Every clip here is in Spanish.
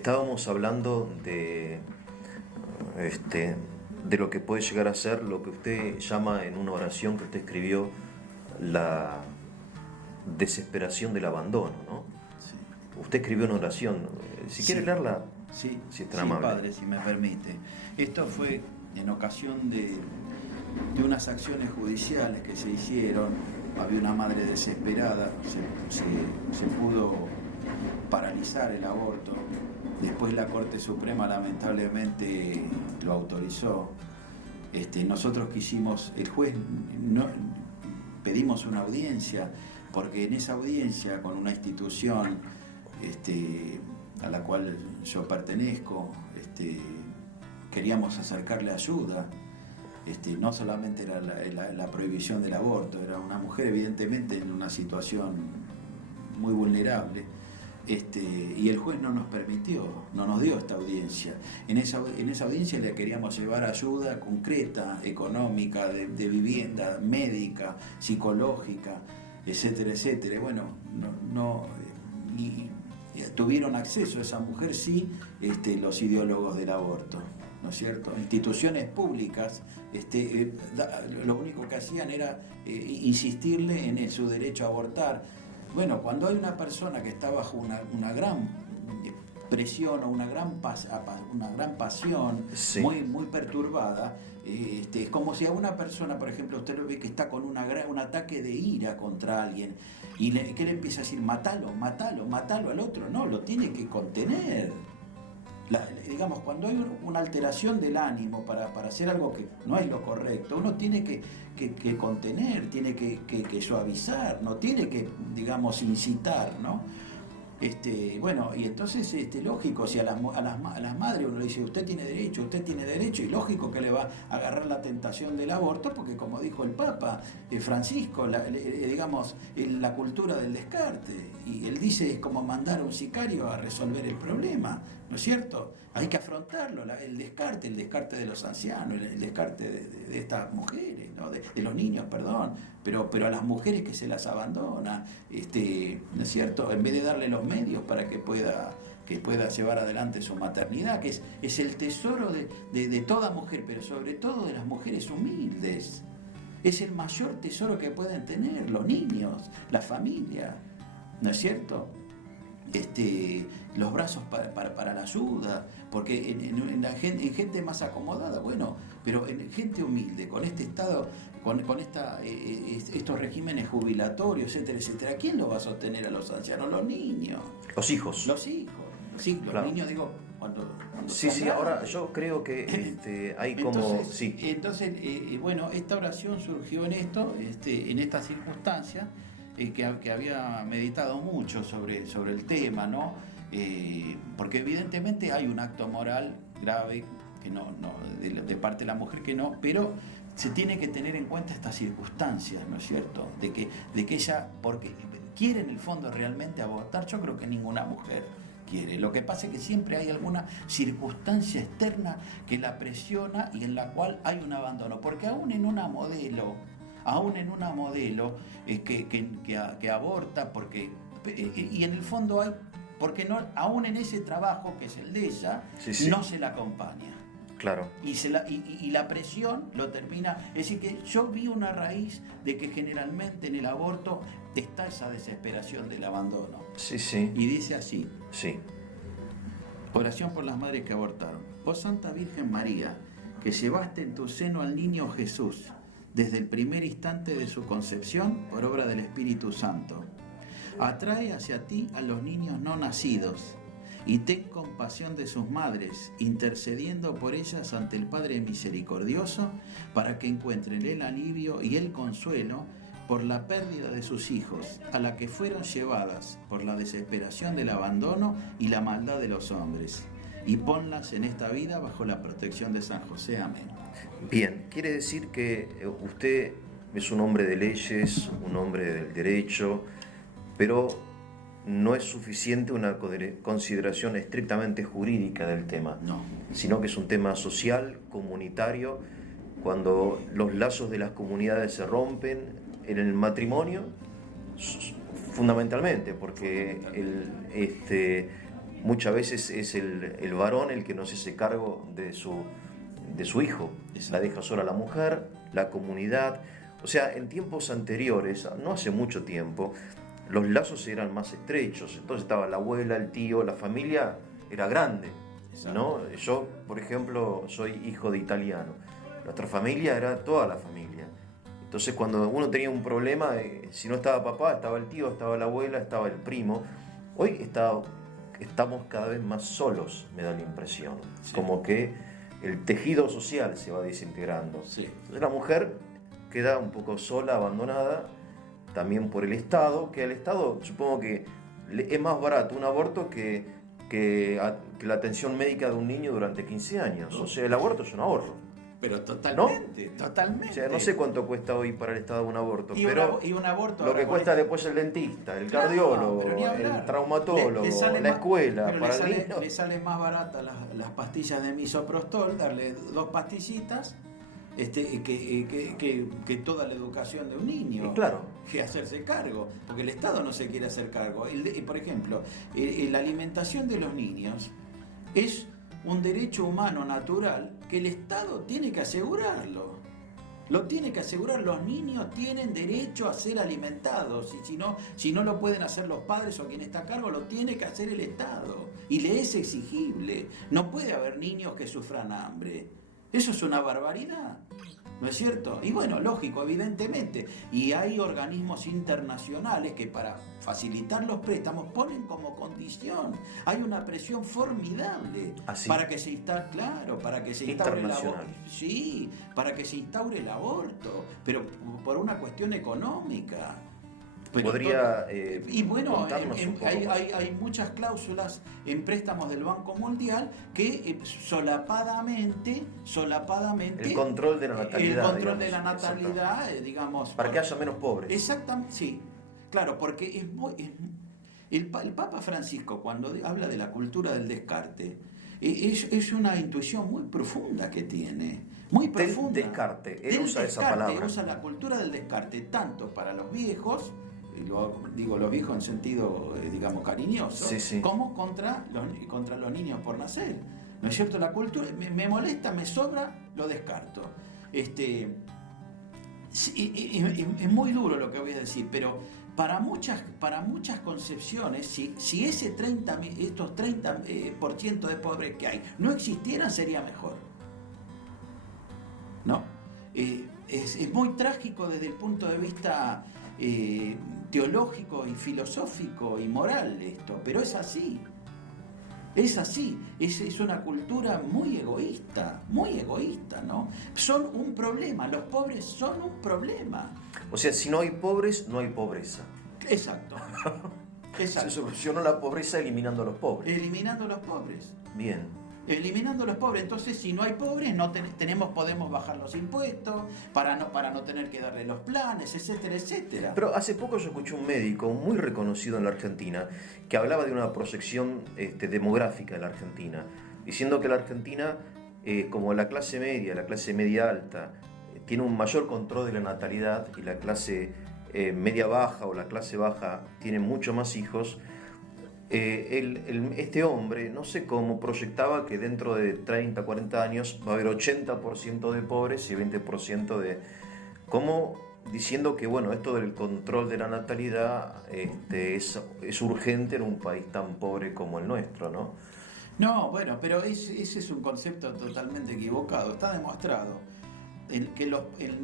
Estábamos hablando de lo que puede llegar a ser lo que usted llama en una oración que usted escribió la desesperación del abandono, ¿no? Sí. Usted escribió una oración. Si quiere leerla, Sí, si es tan sí, amable. padre, si me permite. Esto fue en ocasión de unas acciones judiciales que se hicieron. Había una madre desesperada, se pudo paralizar el aborto. Después la Corte Suprema lamentablemente lo autorizó. Nosotros quisimos, el juez, pedimos una audiencia, porque en esa audiencia con una institución a la cual yo pertenezco, queríamos acercarle ayuda. No solamente era la prohibición del aborto, era una mujer evidentemente en una situación muy vulnerable, y el juez no nos permitió, no nos dio esta audiencia. En esa audiencia le queríamos llevar ayuda concreta, económica, de vivienda, médica, psicológica, etcétera, etcétera. Bueno, y tuvieron acceso a esa mujer, sí, los ideólogos del aborto, ¿no es cierto? Instituciones públicas, lo único que hacían era insistirle en su derecho a abortar. Bueno, cuando hay una persona que está bajo una gran presión o una gran pasión, Sí. muy perturbada, es como si a una persona, por ejemplo, usted lo ve que está con un ataque de ira contra alguien, y ¿qué le empieza a decir? Matalo al otro. No, lo tiene que contener. Digamos, cuando hay una alteración del ánimo para hacer algo que no es lo correcto, uno tiene que contener, tiene que suavizar, no tiene que, digamos, incitar, ¿no? Bueno, y entonces, lógico, si a las madres uno le dice usted tiene derecho, y lógico que le va a agarrar la tentación del aborto, porque como dijo el Papa Francisco, digamos, la cultura del descarte, y él dice es como mandar a un sicario a resolver el problema, ¿no es cierto? Hay que afrontarlo, el descarte de los ancianos, el descarte de estas mujeres, ¿no? de los niños, perdón, pero a las mujeres que se las abandona, ¿no es cierto? En vez de darle los medios para que pueda llevar adelante su maternidad, que es el tesoro de toda mujer, pero sobre todo de las mujeres humildes. Es el mayor tesoro que pueden tener los niños, la familia, ¿no es cierto? Los brazos para la ayuda, porque en gente más acomodada, bueno, pero en gente humilde, con este estado, con estos regímenes jubilatorios, etcétera, etcétera, ¿quién lo va a sostener a los ancianos? Los niños. Los hijos. Los Claro. niños, digo, cuando Sí, son ahora grandes. yo creo que hay Entonces, bueno, esta oración surgió en esta circunstancia, que había meditado mucho sobre el tema, ¿no? Porque evidentemente hay un acto moral grave que no de parte de la mujer, que no, pero se tiene que tener en cuenta estas circunstancias, ¿no es cierto? De que ella, porque quiere en el fondo realmente abortar. Yo creo que ninguna mujer quiere. Lo que pasa es que siempre hay alguna circunstancia externa que la presiona y en la cual hay un abandono, porque aún en una modelo que aborta, porque y en el fondo hay, porque no, aún en ese trabajo que es el de ella, no se la acompaña. Claro. Y la presión lo termina. Es decir, que yo vi una raíz de que generalmente en el aborto está esa desesperación del abandono. Sí. Y dice así: Sí. oración por las madres que abortaron. Oh Santa Virgen María, que llevaste en tu seno al niño Jesús desde el primer instante de su concepción por obra del Espíritu Santo. Atrae hacia ti a los niños no nacidos y ten compasión de sus madres, intercediendo por ellas ante el Padre Misericordioso, para que encuentren el alivio y el consuelo por la pérdida de sus hijos, a la que fueron llevadas por la desesperación del abandono y la maldad de los hombres, y ponlas en esta vida bajo la protección de San José. Amén. Bien, quiere decir que usted es un hombre de leyes, un hombre del derecho, pero no es suficiente una consideración estrictamente jurídica del tema, No. sino que es un tema social, comunitario, cuando los lazos de las comunidades se rompen en el matrimonio, fundamentalmente, porque muchas veces es el varón el que no se hace cargo de su hijo. Exacto. La deja sola la mujer, la comunidad. O sea, en tiempos anteriores, no hace mucho tiempo, los lazos eran más estrechos. Entonces estaba la abuela, el tío, la familia era grande, ¿no? Yo, por ejemplo, soy hijo de italiano. Nuestra familia era toda la familia. Entonces cuando uno tenía un problema, si no estaba papá, estaba el tío, estaba la abuela, estaba el primo. Hoy estamos cada vez más solos, me da la impresión. Sí. Como que el tejido social se va desintegrando. Sí. Entonces la mujer queda un poco sola, abandonada, también por el Estado, que al Estado supongo que es más barato un aborto que la atención médica de un niño durante 15 años. O sea, el aborto es un ahorro. Pero totalmente, ¿No? totalmente. O sea, no sé cuánto cuesta hoy para el Estado un aborto, pero un aborto lo que cuesta después el dentista, el cardiólogo, el traumatólogo, la escuela, para el niño. Le sale más barata las pastillas de misoprostol, darle 2 pastillitas, que toda la educación de un niño. Y claro. Que hacerse cargo, porque el Estado no se quiere hacer cargo. Por ejemplo, la alimentación de los niños es un derecho humano natural que el Estado tiene que asegurarlo. Lo tiene que asegurar. Los niños tienen derecho a ser alimentados, y si no lo pueden hacer los padres o quien está a cargo, lo tiene que hacer el Estado. Y le es exigible. No puede haber niños que sufran hambre. Eso es una barbaridad, ¿no es cierto? Y bueno, lógico, evidentemente. Y hay organismos internacionales que para facilitar los préstamos ponen como condición. Hay una presión formidable para que se instaure, para que se instaure el aborto. Sí, para que se instaure el aborto, pero por una cuestión económica. Podría y bueno, hay muchas cláusulas en préstamos del Banco Mundial que solapadamente el control de la natalidad, de la natalidad, digamos, para que haya menos pobres. Exactamente, sí, claro, porque el Papa Francisco, cuando habla de la cultura del descarte, es una intuición muy profunda que tiene, muy profunda. Él usa esa palabra. Usa la cultura del descarte tanto para los viejos, digo los viejos en sentido, digamos, cariñoso, sí. como contra los niños por nacer. ¿No es cierto? La cultura me molesta, me sobra, lo descarto. Es muy duro lo que voy a decir, pero para muchas concepciones, si estos 30% de pobres que hay no existieran, sería mejor. ¿No? Es muy trágico desde el punto de vista teológico y filosófico y moral esto, pero es así. Es así, es una cultura muy egoísta, ¿no? Son un problema, los pobres son un problema. O sea, si no hay pobres, no hay pobreza. Exacto. Se soluciona la pobreza eliminando a los pobres. Eliminando a los pobres. Bien. Eliminando a los pobres. Entonces, si no hay pobres, podemos bajar los impuestos para no tener que darle los planes, etcétera, etcétera. Pero hace poco yo escuché un médico muy reconocido en la Argentina que hablaba de una proyección demográfica de la Argentina, diciendo que la Argentina, como la clase media alta, tiene un mayor control de la natalidad y la clase media baja o la clase baja tiene mucho más hijos. Este hombre, no sé cómo, proyectaba que dentro de 30, 40 años va a haber 80% de pobres y 20% de... Como diciendo que, bueno, esto del control de la natalidad es urgente en un país tan pobre como el nuestro, ¿no? No, bueno, pero ese es un concepto totalmente equivocado. Está demostrado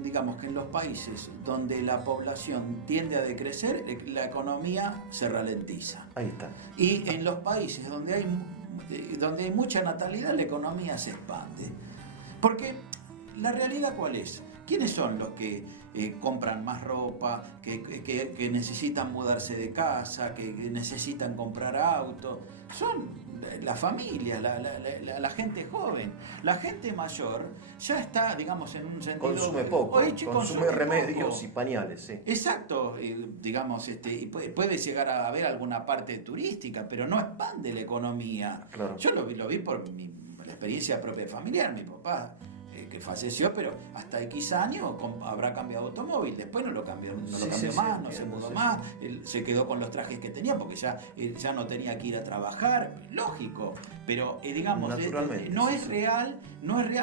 digamos que en los países donde la población tiende a decrecer, la economía se ralentiza. Ahí está. Y en los países donde hay mucha natalidad, la economía se expande. Porque la realidad, ¿cuál es? ¿Quiénes son los que compran más ropa, que necesitan mudarse de casa, que necesitan comprar auto? Son las familias, la gente joven. La gente mayor ya está, digamos, en un sentido... Consume poco, consume remedios poco. Y pañales, sí. Exacto, digamos, y puede llegar a haber alguna parte turística, pero no expande la economía. Claro. Yo lo vi por la experiencia propia familiar. Mi papá, porque falleció, pero hasta X años habrá cambiado automóvil, después no lo cambió, más, no se mudó más, él se quedó con los trajes que tenía porque ya no tenía que ir a trabajar, lógico, pero digamos, no es real,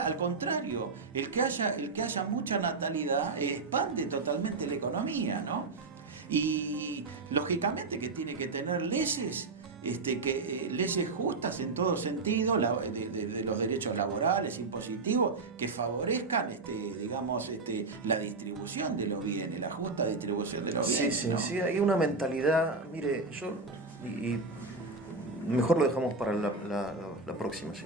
al contrario, el que haya mucha natalidad expande totalmente la economía, ¿no? Y lógicamente que tiene que tener leyes, leyes justas en todo sentido, de los derechos laborales, impositivos, que favorezcan, digamos, la distribución de los bienes, la justa distribución de los bienes. Sí, hay una mentalidad, mire, y mejor lo dejamos para la próxima, sí.